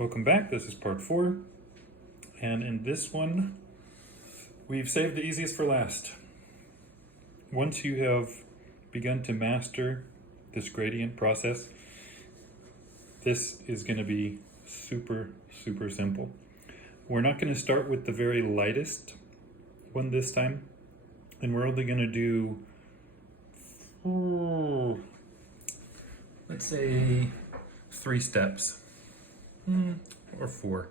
Welcome back, this is part 4, and in this one, we've saved the easiest for last. Once you have begun to master this gradient process, this is going to be super simple. We're not going to start with the very lightest one this time, and we're only going to do, let's say, 3 steps. Or 4,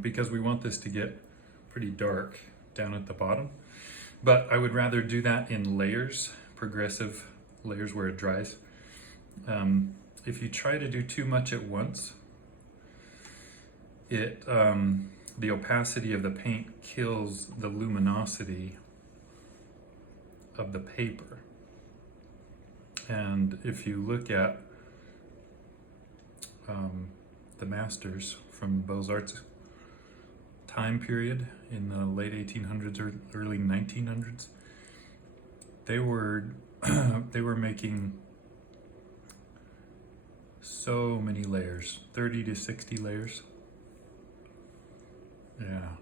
because we want this to get pretty dark down at the bottom, but I would rather do that in layers, progressive layers where it dries. If you try to do too much at once, the opacity of the paint kills the luminosity of the paper. And if you look at the masters from Beaux-Arts time period in the late 1800s or early 1900s, they were making so many layers, 30 to 60 layers. Yeah.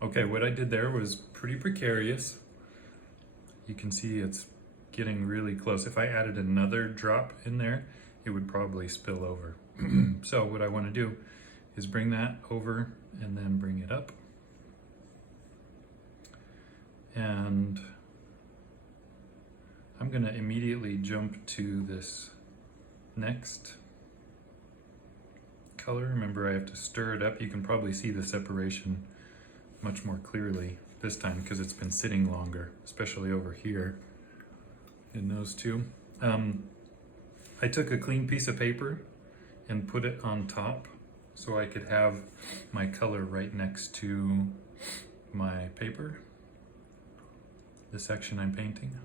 Okay, what I did there was pretty precarious. You can see it's getting really close. If I added another drop in there, it would probably spill over. So what I want to do is bring that over and then bring it up. And I'm going to immediately jump to this next color. Remember, I have to stir it up. You can probably see the separation much more clearly this time because it's been sitting longer, especially over here in those two. I took a clean piece of paper and put it on top so I could have my color right next to my paper, the section I'm painting.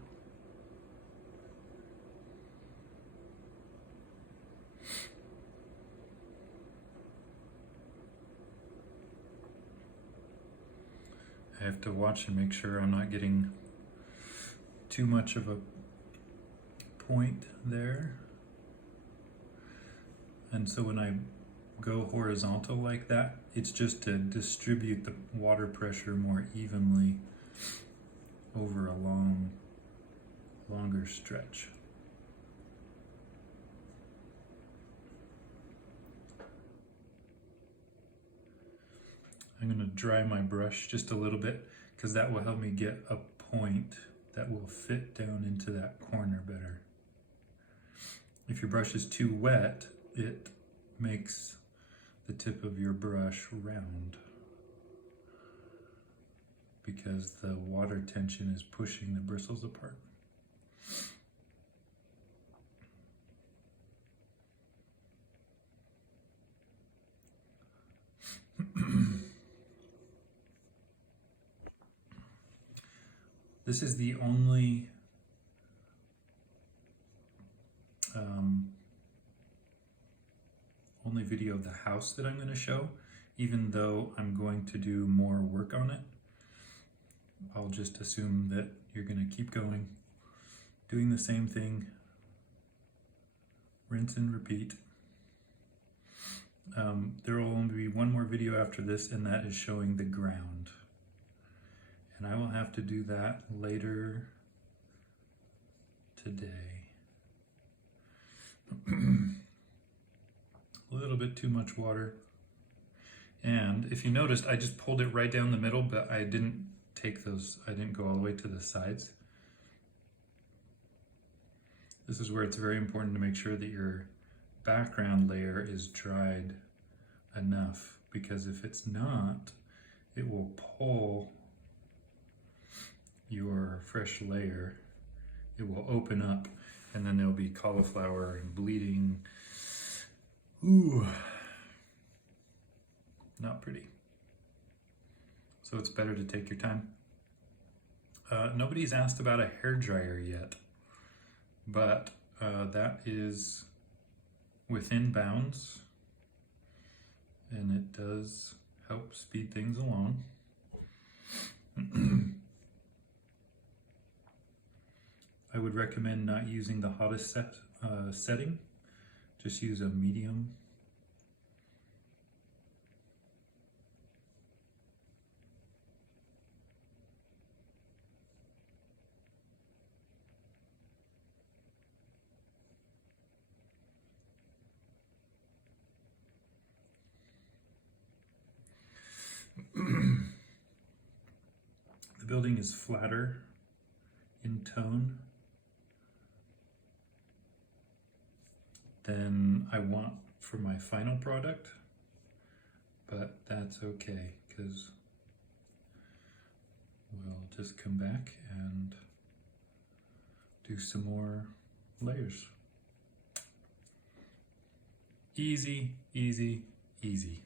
I have to watch and make sure I'm not getting too much of a point there. And so when I go horizontal like that, it's just to distribute the water pressure more evenly over a longer stretch. I'm going to dry my brush just a little bit because that will help me get a point that will fit down into that corner better. If your brush is too wet, it makes the tip of your brush round because the water tension is pushing the bristles apart. This is the only video of the house that I'm going to show, even though I'm going to do more work on it. I'll just assume that you're going to keep going, doing the same thing, rinse and repeat. There will only be one more video after this, and that is showing the ground. And I will have to do that later today. A little bit too much water. And if you noticed, I just pulled it right down the middle, but I didn't go all the way to the sides. This is where it's very important to make sure that your background layer is dried enough, because if it's not, it will pull your fresh layer. It will open up, and then there'll be cauliflower and bleeding. Ooh, not pretty. So it's better to take your time. Nobody's asked about a hairdryer yet, but that is within bounds, and it does help speed things along. I would recommend not using the hottest setting just use a medium. The building is flatter in tone than I want for my final product, but that's okay because we'll just come back and do some more layers. Easy, easy, easy.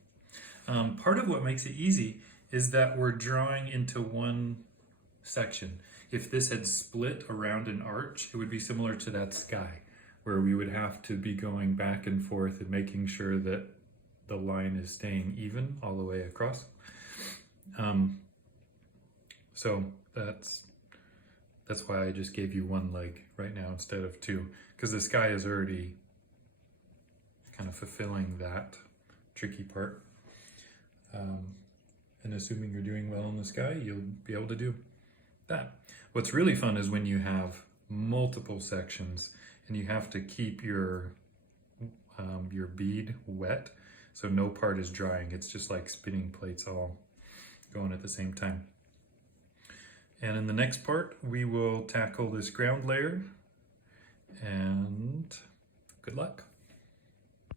Part of what makes it easy is that we're drawing into one section. If this had split around an arch, it would be similar to that sky, where we would have to be going back and forth and making sure that the line is staying even all the way across. So that's why I just gave you one leg right now instead of two, because the sky is already kind of fulfilling that tricky part. And assuming you're doing well in the sky, you'll be able to do that. What's really fun is when you have multiple sections and you have to keep your bead wet, so no part is drying. It's just like spinning plates all going at the same time. And in the next part, we will tackle this ground layer, and good luck.